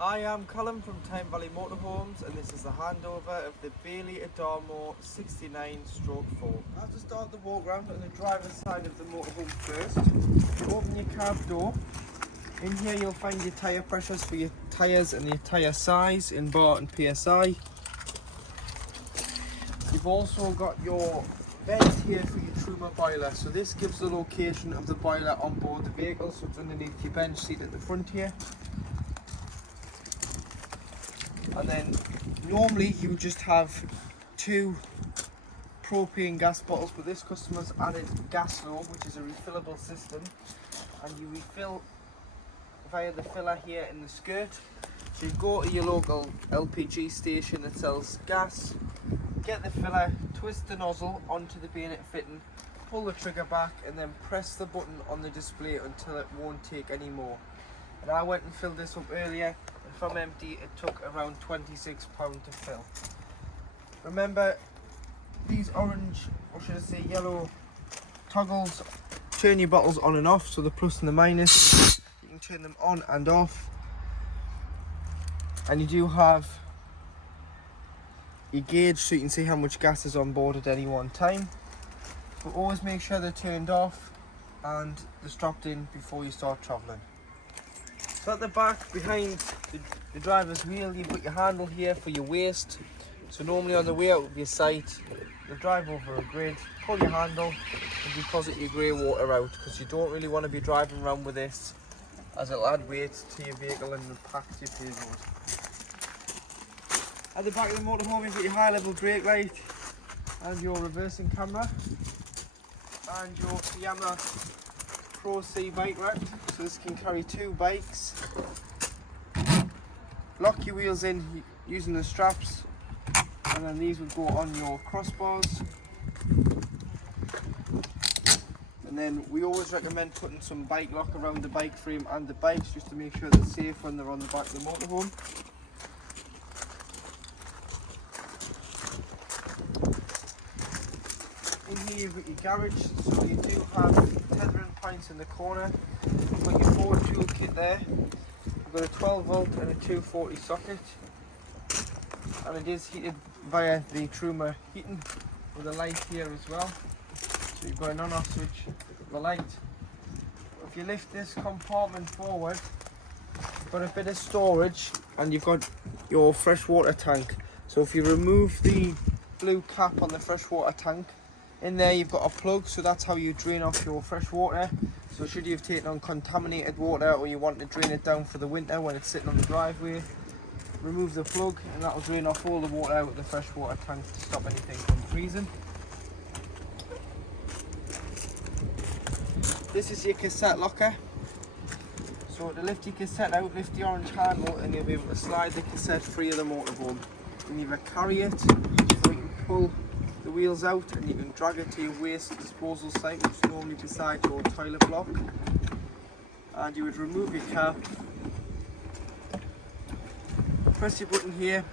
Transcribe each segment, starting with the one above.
I am Callum from Time Valley Motorhomes, and this is the handover of the Bailey Adamo 69/4. I have to start the walk round on the driver's side of the motorhome first. Open your cab door. In here you'll find your tyre pressures for your tyres and your tyre size in bar and PSI. You've also got your vent here for your Truma boiler. So this gives the location of the boiler on board the vehicle, so it's underneath your bench seat at the front here. And then normally you just have two propane gas bottles, but this customer's added gas flow, which is a refillable system, and you refill via the filler here in the skirt. So you go to your local LPG station that sells gas, get the filler, twist the nozzle onto the bayonet fitting, pull the trigger back, and then press the button on the display until it won't take any more. And I went and filled this up earlier, and from empty it took around £26 to fill. Remember, these orange, or should I say yellow toggles, turn your bottles on and off, so the plus and the minus, you can turn them on and off. And you do have your gauge, so you can see how much gas is on board at any one time. But always make sure they're turned off and they're strapped in before you start travelling. So at the back, behind the driver's wheel, you've got your handle here for your waste. So normally on the way out of your site, you'll drive over a grid, pull your handle and deposit your grey water out, because you don't really want to be driving around with this, as it'll add weight to your vehicle and impact your payload. At the back of the motorhome, you've got your high level brake light and your reversing camera and your Yamaha Pro C bike rack. So this can carry two bikes. Lock your wheels in using the straps, and then these would go on your crossbars. And then we always recommend putting some bike lock around the bike frame and the bikes, just to make sure they're safe when they're on the back of the motorhome. In here you've got your garage, so you do have tethering points in the corner. You've got your forward tool kit there. You've got a 12 volt and a 240 socket, and it is heated via the Truma heating with a light here as well. So you've got an on-off switch for the light. If you lift this compartment forward, you've got a bit of storage and you've got your freshwater tank. So if you remove the blue cap on the freshwater tank, in there you've got a plug, so that's how you drain off your fresh water. So should you have taken on contaminated water, or you want to drain it down for the winter when it's sitting on the driveway, remove the plug and that will drain off all the water out of the freshwater tank to stop anything from freezing. This is your cassette locker. So to lift your cassette out, lift the orange handle and you'll be able to slide the cassette free of the motorhome. You can either carry it, or you can pull the wheels out and you can drag it to your waste disposal site, which is normally beside your toilet block. And you would remove your cap, press your button here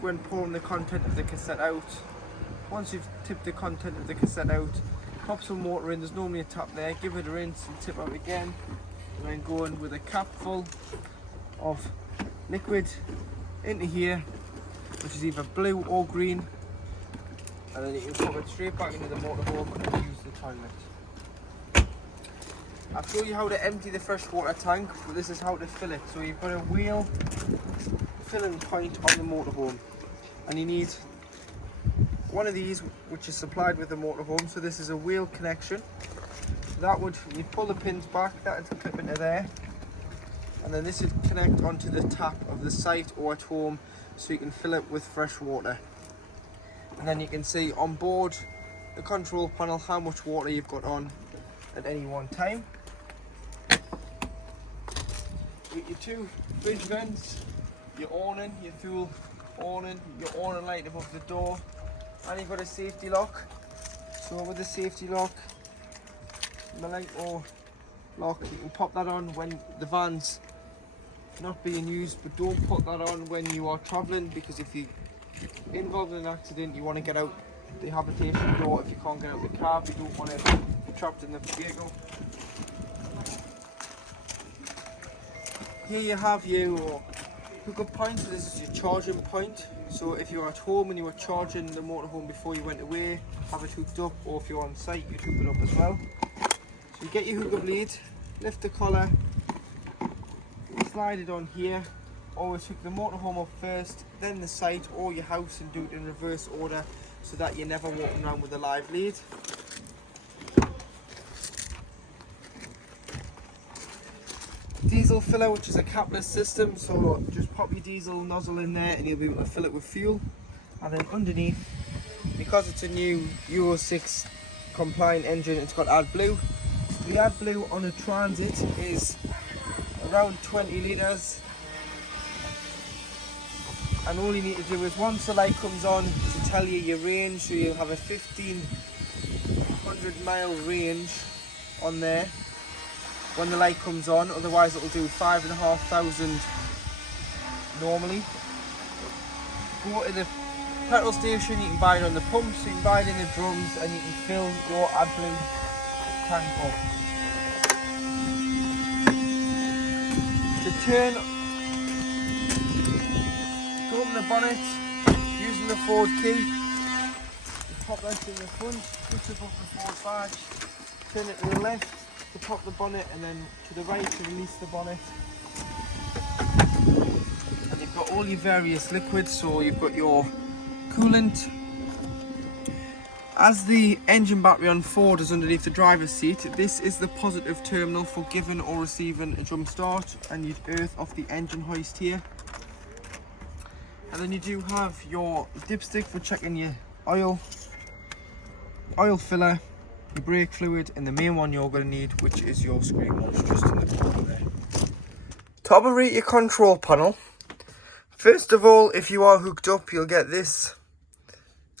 when pouring the content of the cassette out. Once you've tipped the content of the cassette out, pop some water in, there's normally a tap there, give it a rinse and tip out again, and then go in with a cap full of liquid into here, which is either blue or green, and then you can pop it straight back into the motorhome and use the toilet. I've shown you how to empty the freshwater tank, but this is how to fill it. So you've got a wheel filling point on the motorhome, and you need one of these which is supplied with the motorhome. So this is a wheel connection. That would, you pull the pins back, that would clip into there, and then this would connect onto the tap of the site or at home, so you can fill it with fresh water. And then you can see on board the control panel how much water you've got on at any one time. With your two fridge vents, your awning, your fuel awning, your awning light above the door, and you've got a safety lock. So with the safety lock, the light or lock, you can pop that on when the van's not being used, but don't put that on when you are travelling, because if you involved in an accident, you want to get out the habitation door. If you can't get out the car, you don't want to be trapped in the vehicle. Here you have your hookup point, so this is your charging point. So if you're at home and you were charging the motorhome before you went away, have it hooked up, or if you're on site, you'd hook it up as well. So you get your hookup lead, lift the collar, slide it on here. Always hook the motorhome up first, then the site or your house, and do it in reverse order so that you're never walking around with a live lead. Diesel filler, which is a capless system, so just pop your diesel nozzle in there and you'll be able to fill it with fuel. And then underneath, because it's a new Euro 6 compliant engine, it's got AdBlue. The AdBlue on a Transit is around 20 litres, and all you need to do is, once the light comes on, to tell you your range, so you'll have a 1500 mile range on there when the light comes on. Otherwise it'll do 5,500 normally. Go to the petrol station, you can buy it on the pumps, you can buy it in the drums, and you can fill your AdBlue tank up. To open the bonnet using the forward key, you pop that in the front, push it up the forward badge, turn it to the left to pop the bonnet, and then to the right to release the bonnet. And you've got all your various liquids, so you've got your coolant. As the engine battery on Ford is underneath the driver's seat, this is the positive terminal for giving or receiving a jump start, and you'd earth off the engine hoist here. And then you do have your dipstick for checking your oil filler, your brake fluid, and the main one you're going to need, which is your screen watch, just in the corner there. To operate your control panel, first of all, if you are hooked up, you'll get this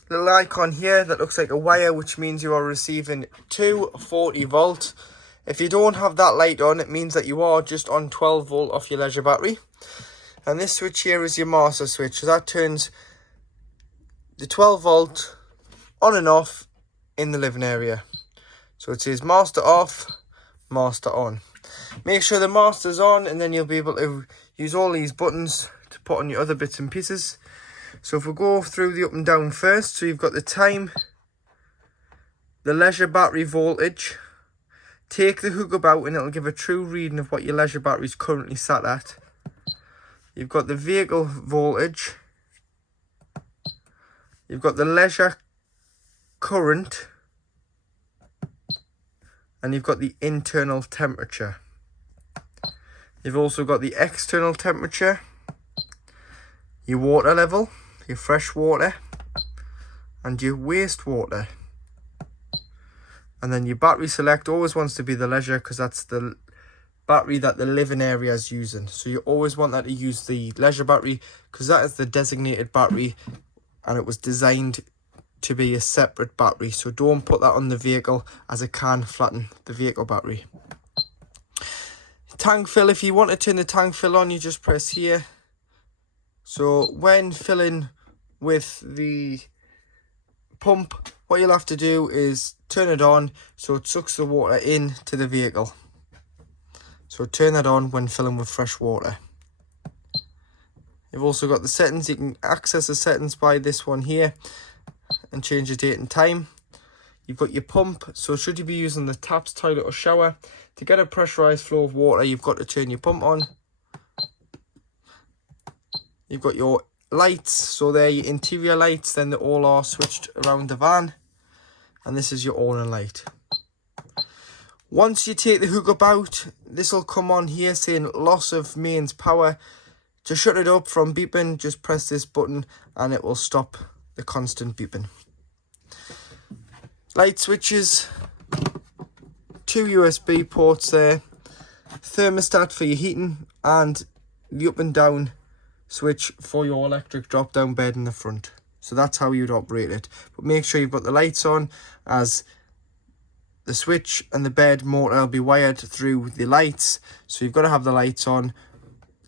little icon here that looks like a wire, which means you are receiving 240 volt. If you don't have that light on, it means that you are just on 12 volt off your leisure battery. And this switch here is your master switch, so that turns the 12 volt on and off in the living area. So it says master off, master on. Make sure the master's on, and then you'll be able to use all these buttons to put on your other bits and pieces. So if we go through the up and down first, so you've got the time, the leisure battery voltage. Take the hookup out and it'll give a true reading of what your leisure battery is currently sat at. You've got the vehicle voltage. You've got the leisure current. And you've got the internal temperature. You've also got the external temperature, your water level, your fresh water, and your wastewater. And then your battery select always wants to be the leisure, because that's the battery that the living area is using. So you always want that to use the leisure battery, because that is the designated battery and it was designed to be a separate battery. So don't put that on the vehicle, as it can flatten the vehicle battery. Tank fill, if you want to turn the tank fill on, you just press here. So when filling with the pump, what you'll have to do is turn it on so it sucks the water into the vehicle. So turn that on when filling with fresh water. You've also got the settings. You can access the settings by this one here and change the date and time. You've got your pump, so should you be using the taps, toilet or shower, to get a pressurized flow of water, you've got to turn your pump on. You've got your lights, so they're your interior lights, then they all are switched around the van, and this is your awning light. Once you take the hookup out, this will come on here saying loss of mains power. To shut it up from beeping, just press this button and it will stop the constant beeping. Light switches, 2 USB ports there, thermostat for your heating, and the up and down switch for your electric drop down bed in the front. So that's how you'd operate it. But make sure you've got the lights on, as the switch and the bed motor will be wired through the lights. So you've got to have the lights on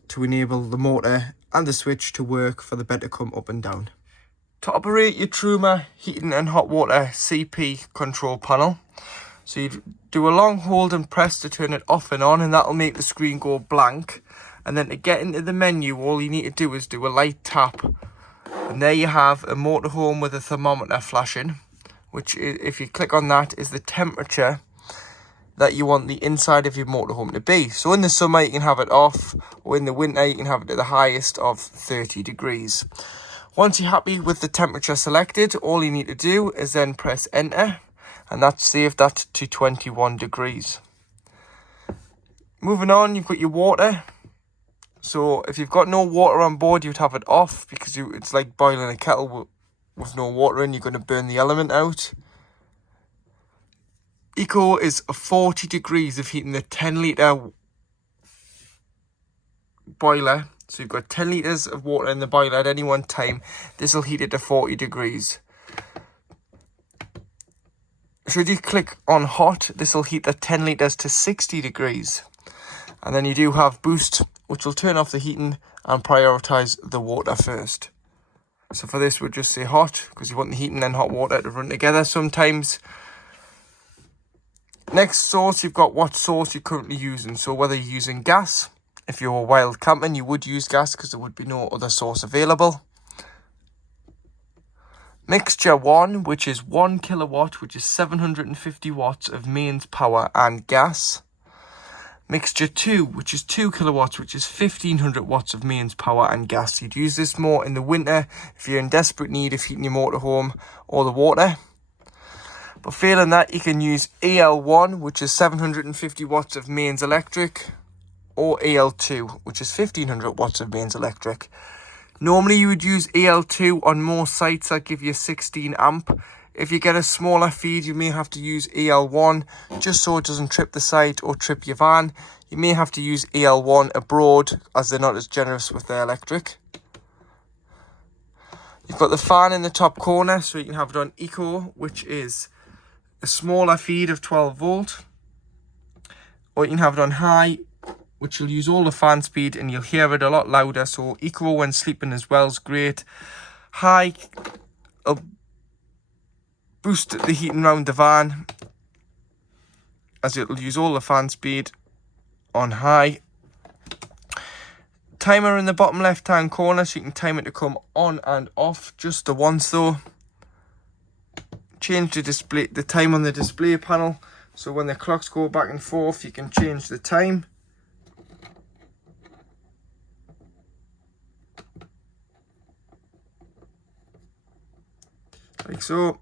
to enable the motor and the switch to work for the bed to come up and down. To operate your Truma heating and hot water CP control panel, so you do a long hold and press to turn it off and on, and that will make the screen go blank. And then to get into the menu, all you need to do is do a light tap. And there you have a motorhome with a thermometer flashing, which is, if you click on that, is the temperature that you want the inside of your motorhome to be. So in the summer you can have it off, or in the winter you can have it at the highest of 30 degrees. Once you're happy with the temperature selected, all you need to do is then press enter, and that's saved that to 21 degrees. Moving on, you've got your water. So if you've got no water on board, you'd have it off, because it's like boiling a kettle with no water in. You're going to burn the element out. Eco is 40 degrees of heating the 10 litre boiler. So you've got 10 litres of water in the boiler at any one time. This will heat it to 40 degrees. Should you click on hot, this will heat the 10 litres to 60 degrees. And then you do have boost, which will turn off the heating and prioritise the water first. So for this, we'll just say hot, because you want the heating and hot water to run together sometimes. Next source, you've got what source you're currently using. So whether you're using gas, if you're wild camping, you would use gas because there would be no other source available. Mixture 1, which is 1 kilowatt, which is 750 watts of mains power and gas. Mixture 2, which is 2 kilowatts, which is 1500 watts of mains power and gas. You'd use this more in the winter if you're in desperate need of heating your motorhome or the water. But failing that, you can use EL1, which is 750 watts of mains electric, or EL2, which is 1500 watts of mains electric. Normally you would use EL2 on more sites that give you 16 amp. If you get a smaller feed, you may have to use EL1, just so it doesn't trip the site or trip your van. You may have to use EL1 abroad, as they're not as generous with their electric. You've got the fan in the top corner, so you can have it on Eco, which is a smaller feed of 12 volt, or you can have it on high, which will use all the fan speed and you'll hear it a lot louder. So Eco when sleeping as well is great. High will boost the heating around the van, as it'll use all the fan speed on high. Timer in the bottom left hand corner, so you can time it to come on and off, just the once though. Change the time on the display panel, so when the clocks go back and forth you can change the time. Like so.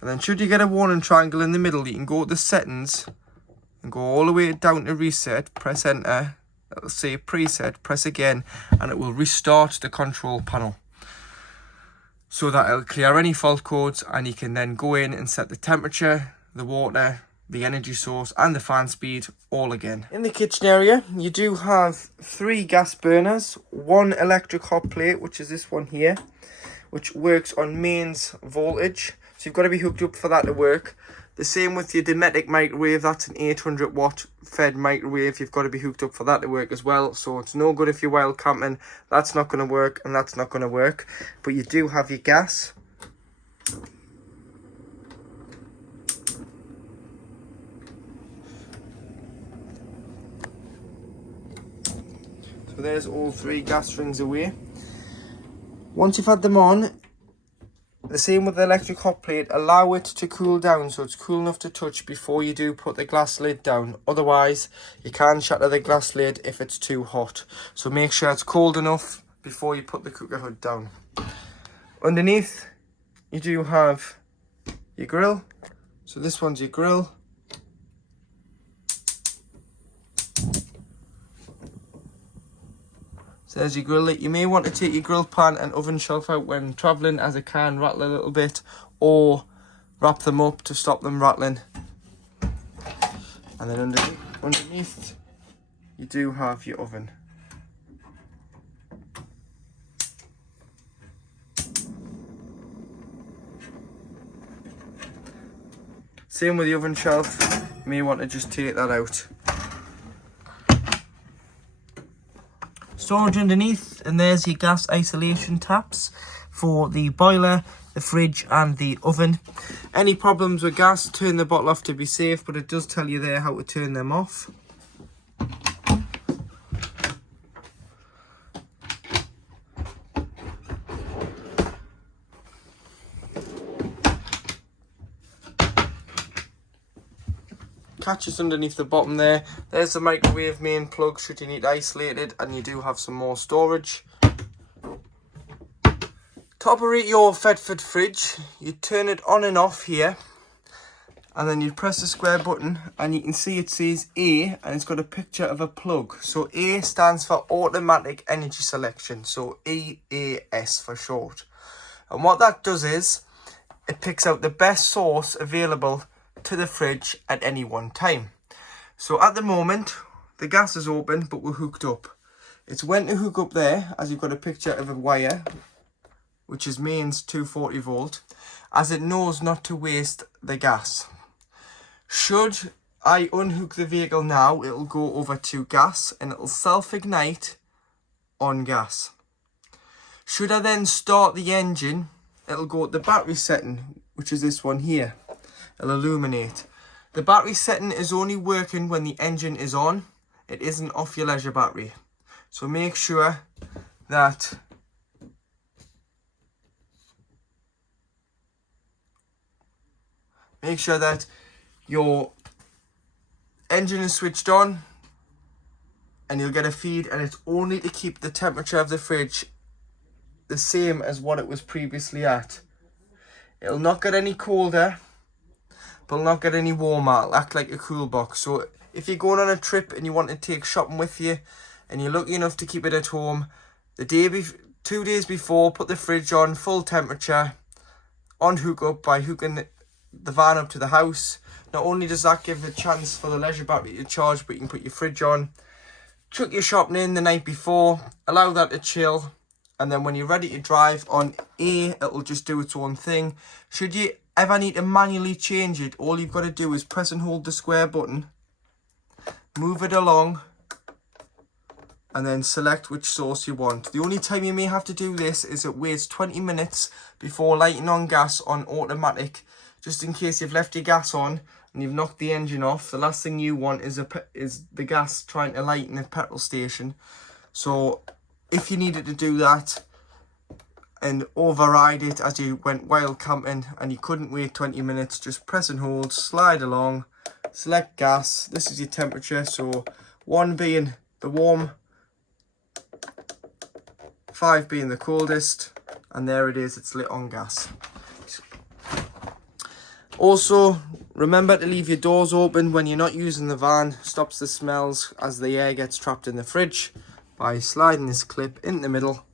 And then should you get a warning triangle in the middle, you can go to the settings and go all the way down to reset, press enter, it'll say preset, press again, and it will restart the control panel. So that it'll clear any fault codes, and you can then go in and set the temperature, the water, the energy source and the fan speed all again. In the kitchen area, you do have 3 gas burners, 1 electric hot plate, which is this one here, which works on mains voltage. So you've got to be hooked up for that to work. The same with your Dometic microwave, that's an 800 watt fed microwave. You've got to be hooked up for that to work as well. So it's no good if you're wild camping, that's not going to work and that's not going to work. But you do have your gas. So there's all 3 gas rings away. Once you've had them on, the same with the electric hot plate, allow it to cool down so it's cool enough to touch before you do put the glass lid down. Otherwise, you can shatter the glass lid if it's too hot. So make sure it's cold enough before you put the cooker hood down. Underneath, you do have your grill. So this one's your grill. So there's your grill. You may want to take your grill pan and oven shelf out when travelling, as it can rattle a little bit, or wrap them up to stop them rattling. And then underneath you do have your oven. Same with the oven shelf, you may want to just take that out. Storage underneath, and there's your gas isolation taps for the boiler, the fridge and the oven. Any problems with gas, turn the bottle off to be safe, but it does tell you there how to turn them off. catches underneath the bottom there. There's the microwave main plug should you need to isolate it, and you do have some more storage. To operate your Fedford fridge, you turn it on and off here, and then you press the square button, and you can see it says A, and it's got a picture of a plug. So A stands for automatic energy selection, so EAS for short. And what that does is it picks out the best source available to the fridge at any one time. So at the moment the gas is open, but we're hooked up. It's when to hook up there, as you've got a picture of a wire which is mains 240 volt, as it knows not to waste the gas. Should I unhook the vehicle now, it'll go over to gas and it'll self-ignite on gas. Should I then start the engine, it'll go at the battery setting, which is this one here. It'll illuminate. The battery setting is only working when the engine is on. It isn't off your leisure battery. So make sure that your engine is switched on, and you'll get a feed, and it's only to keep the temperature of the fridge the same as what it was previously at. It'll not get any colder, but it'll not get any warmer. It'll act like a cool box. So if you're going on a trip and you want to take shopping with you, and you're lucky enough to keep it at home, 2 days before, put the fridge on full temperature, on hook up by hooking the van up to the house. Not only does that give a chance for the leisure battery to charge, but you can put your fridge on, chuck your shopping in the night before, allow that to chill, and then when you're ready to drive on A, it'll just do its own thing. Should you ever need to manually change it, all you've got to do is press and hold the square button, move it along, and then select which source you want. The only time you may have to do this is it waits 20 minutes before lighting on gas on automatic, just in case you've left your gas on and you've knocked the engine off. The last thing you want is the gas trying to light in the petrol station. So if you needed to do that and override it as you went wild camping and you couldn't wait 20 minutes, just press and hold, slide along, select gas. This is your temperature, so 1 being the warm, 5 being the coldest, and there it is, it's lit on gas. Also, remember to leave your doors open when you're not using the van. Stops the smells as the air gets trapped in the fridge by sliding this clip in the middle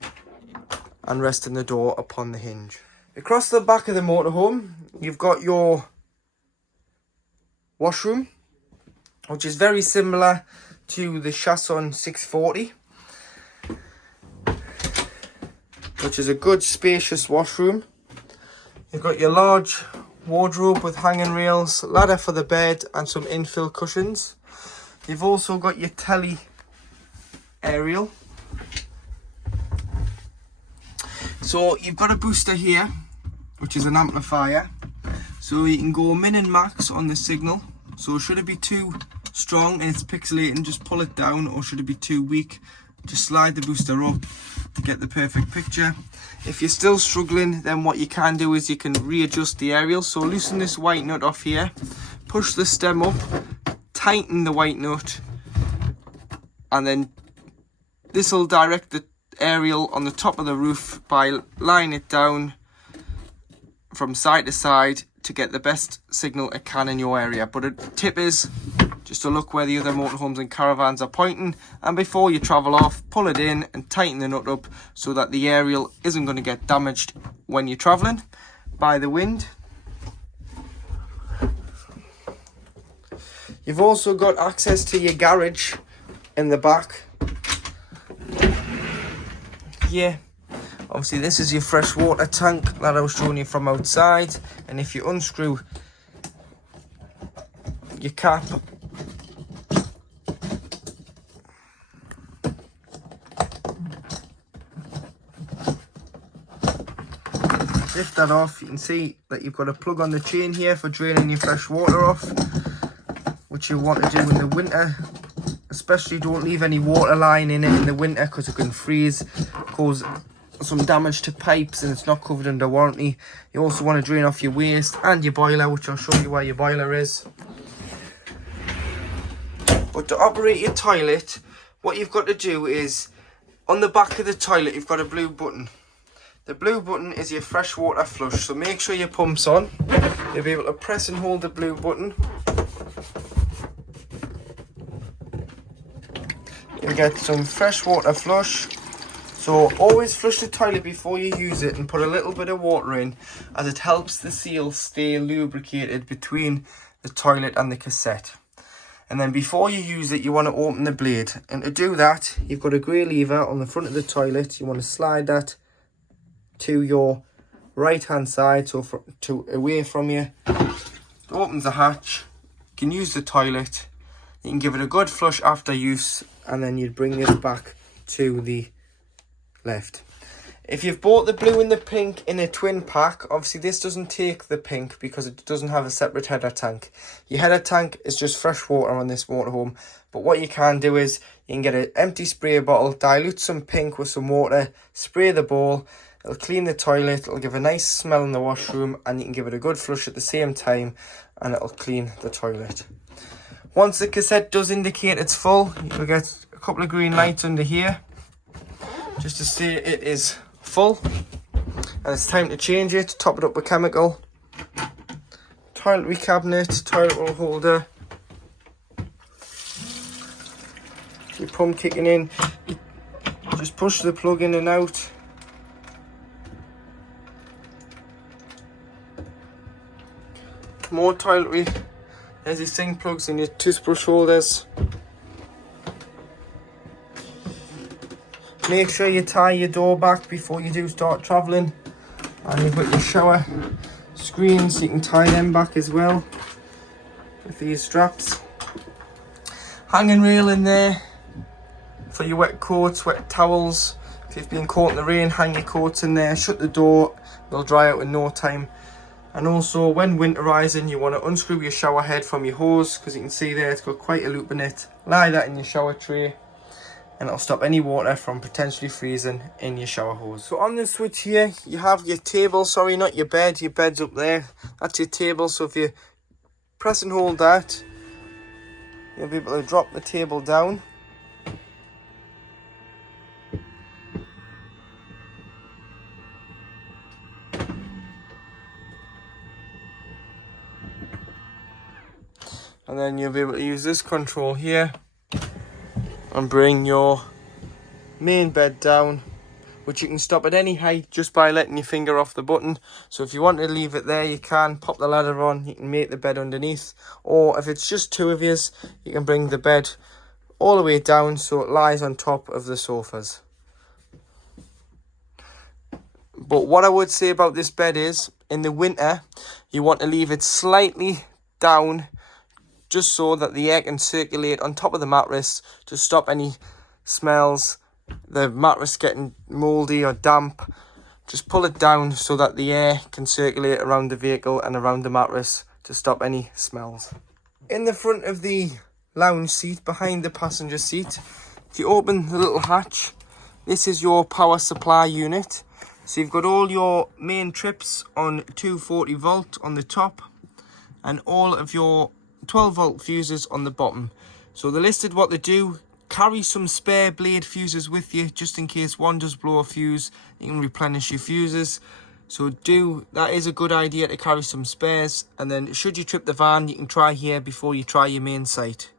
and resting the door upon the hinge. Across the back of the motorhome, you've got your washroom, which is very similar to the Chasson 640, which is a good spacious washroom. You've got your large wardrobe with hanging rails, ladder for the bed, and some infill cushions. You've also got your telly aerial. So you've got a booster here, which is an amplifier. So you can go min and max on the signal. So should it be too strong and it's pixelating, just pull it down, or should it be too weak, just slide the booster up to get the perfect picture. If you're still struggling, then what you can do is you can readjust the aerial. So loosen this white nut off here, push the stem up, tighten the white nut, and then this will direct the aerial on the top of the roof by laying it down from side to side to get the best signal it can in your area. But a tip is just to look where the other motorhomes and caravans are pointing, and before you travel off, pull it in and tighten the nut up so that the aerial isn't going to get damaged when you're traveling by the wind. You've also got access to your garage in the back. Yeah, obviously this is your freshwater tank that I was showing you from outside, and if you unscrew your cap, lift that off, you can see that you've got a plug on the chain here for draining your fresh water off, which you want to do in the winter. Especially don't leave any water line in it in the winter, because it can freeze, cause some damage to pipes, and it's not covered under warranty. You also want to drain off your waste and your boiler, which I'll show you where your boiler is. But to operate your toilet, what you've got to do is, on the back of the toilet, you've got a blue button. The blue button is your freshwater flush, so make sure your pump's on. You'll be able to press and hold the blue button. You'll get some freshwater flush. So always flush the toilet before you use it and put a little bit of water in, as it helps the seal stay lubricated between the toilet and the cassette. And then before you use it, you want to open the blade. And to do that, you've got a grey lever on the front of the toilet. You want to slide that to your right hand side, so away from you. It opens the hatch. You can use the toilet. You can give it a good flush after use, and then you'd bring this back to the left. If you've bought the blue and the pink in a twin pack, obviously this doesn't take the pink because it doesn't have a separate header tank. Your header tank is just fresh water on this motorhome, but what you can do is you can get an empty spray bottle, dilute some pink with some water, spray the bowl. It'll clean the toilet, it'll give a nice smell in the washroom, and you can give it a good flush at the same time, and it'll clean the toilet. Once the cassette does indicate it's full, you'll get a couple of green lights under here just to say it is full, and it's time to change it. Top it up with chemical. Toiletry cabinet, toilet roll holder. Your pump kicking in, you just push the plug in and out. More toiletry. There's your sink plugs and your toothbrush holders. Make sure you tie your door back before you do start travelling. And you've got your shower screens, you can tie them back as well with these straps. Hanging rail in there for your wet coats, wet towels. If you've been caught in the rain, hang your coats in there, shut the door, they'll dry out in no time. And also, when winterising, you want to unscrew your shower head from your hose, because you can see there it's got quite a loop in it. Lie that in your shower tray, and it'll stop any water from potentially freezing in your shower hose. So on the switch here, you have your table, sorry, not your bed. Your bed's up there. That's your table, so if you press and hold that, you'll be able to drop the table down. And then you'll be able to use this control here and bring your main bed down, which you can stop at any height just by letting your finger off the button. So if you want to leave it there, you can pop the ladder on, you can make the bed underneath, or if it's just two of yous, you can bring the bed all the way down so it lies on top of the sofas. But what I would say about this bed is, in the winter, you want to leave it slightly down, just so that the air can circulate on top of the mattress to stop any smells, the mattress getting mouldy or damp. Just pull it down so that the air can circulate around the vehicle and around the mattress to stop any smells. In the front of the lounge seat, behind the passenger seat, if you open the little hatch, this is your power supply unit. So you've got all your main trips on 240 volt on the top, and all of your 12 volt fuses on the bottom. So they're listed what they do. Carry some spare blade fuses with you, just in case one does blow a fuse, you can replenish your fuses. So that is a good idea to carry some spares, and then should you trip the van, you can try here before you try your main site.